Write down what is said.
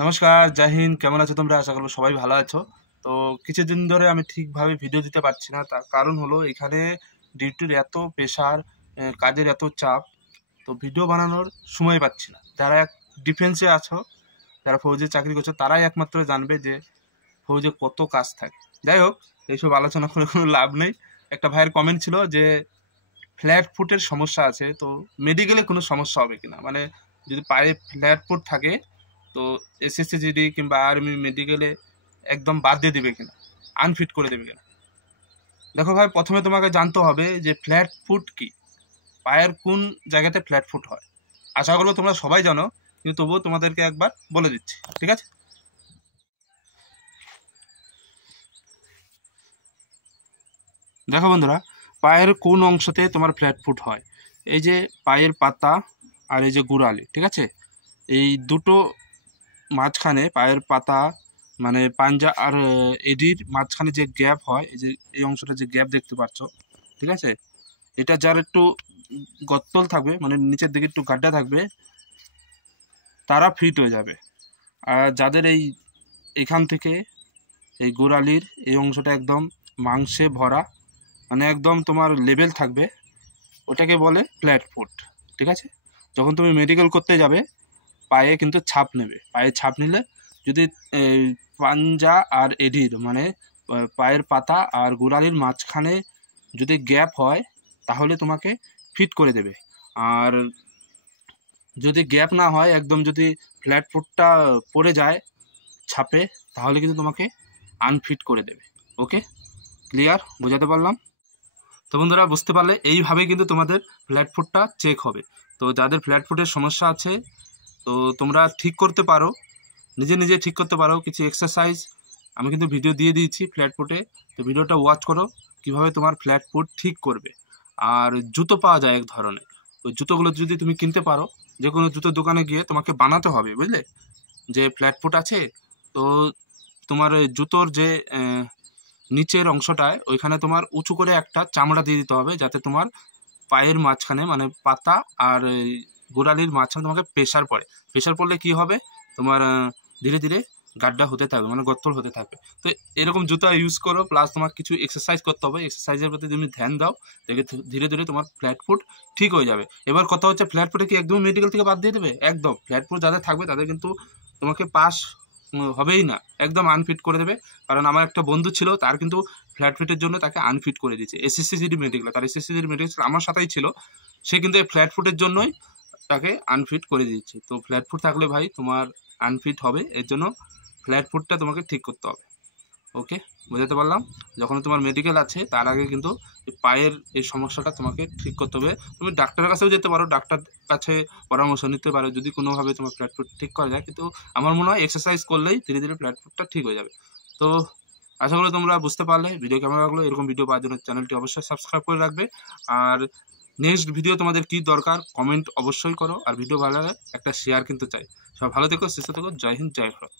নমস্কার, জয় হিন্দ। কেমন আছো তোমরা? আশা করবো সবাই ভালো আছো। তো কিছুদিন ধরে আমি ঠিকভাবে ভিডিও দিতে পারছি না, তার কারণ হলো এখানে ডিউটির এত প্রেশার, কাজের এত চাপ, তো ভিডিও বানানোর সময় পাচ্ছি না। যারা ডিফেন্সে আছো, যারা ফৌজে চাকরি করছো, তারাই একমাত্র জানবে যে ফৌজে কত কাজ থাকে। যাই হোক, এইসব আলোচনা করে কোনো লাভ নেই। একটা ভাইয়ের কমেন্ট ছিল যে ফ্ল্যাট ফুটের সমস্যা আছে, তো মেডিকেলে কোনো সমস্যা হবে কিনা, মানে যদি পায়ে ফ্ল্যাট ফুট থাকে তো এসএসসি জিডি কিংবা আর্মি মেডিকেলে একদম বাদ দিয়ে দেবে কিনা, আনফিট করে দেবে কিনা। দেখো ভাই, প্রথমে তোমাকে জানতে হবে যে ফ্ল্যাট ফুট কি, পায়ের কোন জায়গাতে ফ্ল্যাট ফুট হয়। আশা করবো তোমরা সবাই জানো, কিন্তু তবুও তোমাদেরকে একবার বলে দিচ্ছি, ঠিক আছে? দেখো বন্ধুরা, পায়ের কোন অংশতে তোমার ফ্ল্যাট ফুট হয়, এই যে পায়ের পাতা আর এই যে গোড়ালি, ঠিক আছে? এই দুটো মাঝখানে পায়ের পাতা মানে পাঞ্জা আর এডির মাঝখানে যে গ্যাপ হয়, এই যে এই অংশটা যে গ্যাপ দেখতে পাচ্ছ, ঠিক আছে? এটা যার একটু গত্তল থাকবে, মানে নিচের দিকে একটু গাড্ডা থাকবে, তারা ফিট হয়ে যাবে। আর যাদের এখান থেকে এই গোড়ালির এই অংশটা একদম মাংসে ভরা, মানে একদম তোমার লেভেল থাকবে, ওটাকে বলে ফ্ল্যাট ফুট, ঠিক আছে? যখন তুমি মেডিকেল করতে যাবে, পায়ে কিন্তু ছাপ নেবে। পায়ে ছাপ নিলে যদি পাঞ্জা আর এডির মানে পায়ের পাতা আর গোড়ালির মাঝখানে যদি গ্যাপ হয়, তাহলে তোমাকে ফিট করে দেবে। আর যদি গ্যাপ না হয়, একদম যদি ফ্ল্যাট ফুটটা পড়ে যায় ছাপে, তাহলে কিন্তু তোমাকে আনফিট করে দেবে। ওকে, ক্লিয়ার? বোঝাতে পারলাম? তো বন্ধুরা, বুঝতে পারলে এইভাবে কিন্তু তোমাদের ফ্ল্যাট ফুটটা চেক হবে। তো যাদের ফ্ল্যাট ফুটের সমস্যা আছে, তো তোমরা ঠিক করতে পারো, নিজে নিজে ঠিক করতে পারো কিছু এক্সারসাইজ। আমি কিন্তু ভিডিও দিয়ে দিয়েছি ফ্ল্যাট ফুটে, তো ভিডিওটা ওয়াচ করো কিভাবে তোমার ফ্ল্যাট ফুট ঠিক করবে। আর জুতো পাওয়া যায় এক ধরনের, ওই জুতোগুলো যদি তুমি কিনতে পারো, যে কোনো জুতোর দোকানে গিয়ে তোমাকে বানাতে হবে, বুঝলে? যে ফ্ল্যাট ফুট আছে, তো তোমার ওই জুতোর যে নিচের অংশটায় ওইখানে তোমার উঁচু করে একটা চামড়া দিয়ে দিতে হবে, যাতে তোমার পায়ের মাঝখানে মানে পাতা আর গোড়ালির মাঝখানে তোমাকে প্রেশার পড়ে। প্রেশার পড়লে কি হবে, তোমার ধীরে ধীরে গাড্ডা হতে থাকবে, মানে গর্তল হতে থাকবে। তো এরকম জুতা ইউজ করো, প্লাস তোমার কিছু এক্সারসাইজ করতে হবে। এক্সারসাইজের প্রতি তুমি ধ্যান দাও, দেখে ধীরে ধীরে তোমার ফ্ল্যাট ফুট ঠিক হয়ে যাবে। এবার কথা হচ্ছে, ফ্ল্যাট ফুটে কি একদম মেডিকেল থেকে বাদ দিয়ে দেবে? একদম ফ্ল্যাট ফুট যাদের থাকবে তাদের কিন্তু তোমাকে পাস হবেই না, একদম আনফিট করে দেবে। কারণ আমার একটা বন্ধু ছিল, তার কিন্তু ফ্ল্যাট ফিটের জন্য তাকে আনফিট করে দিয়েছে এসএসসি জিডি মেডিকেল। তার এসএসসি জিডি মেডিকেল আমার সাথেই ছিল, সে কিন্তু এই ফ্ল্যাট ফুটের জন্যই তাকে আনফিট করে দিচ্ছে। তো ফ্ল্যাট ফুট থাকলে ভাই তোমার আনফিট হবে, এর জন্য ফ্ল্যাট ফুটটা তোমাকে ঠিক করতে হবে। ওকে, বোঝাতে পারলাম? যখন তোমার মেডিকেল আছে, তার আগে কিন্তু এই পায়ের এই সমস্যাটা তোমাকে ঠিক করতে হবে। তুমি ডাক্তারের কাছেও যেতে পারো, ডাক্তার কাছে পরামর্শ নিতে পারো যদি কোনোভাবে তোমার ফ্ল্যাট ফুট ঠিক করা যায়। কিন্তু আমার মনে হয় এক্সারসাইজ করলেই ধীরে ধীরে ফ্ল্যাট ফুটটা ঠিক হয়ে যাবে। তো আশা করি তোমরা বুঝতে পারলে। ভিডিও কেমন লাগলো, এরকম ভিডিও পাওয়ার জন্য চ্যানেলটি অবশ্যই সাবস্ক্রাইব করে রাখবে। আর নেক্সট ভিডিও তোমাদের কি দরকার কমেন্ট অবশ্যই করো, আর ভিডিও ভালো লাগে একটা শেয়ার কিন্তু চাই। সব ভালো থেকো, সুস্থ থেকো। জয় হিন্দ, জয় ভারত।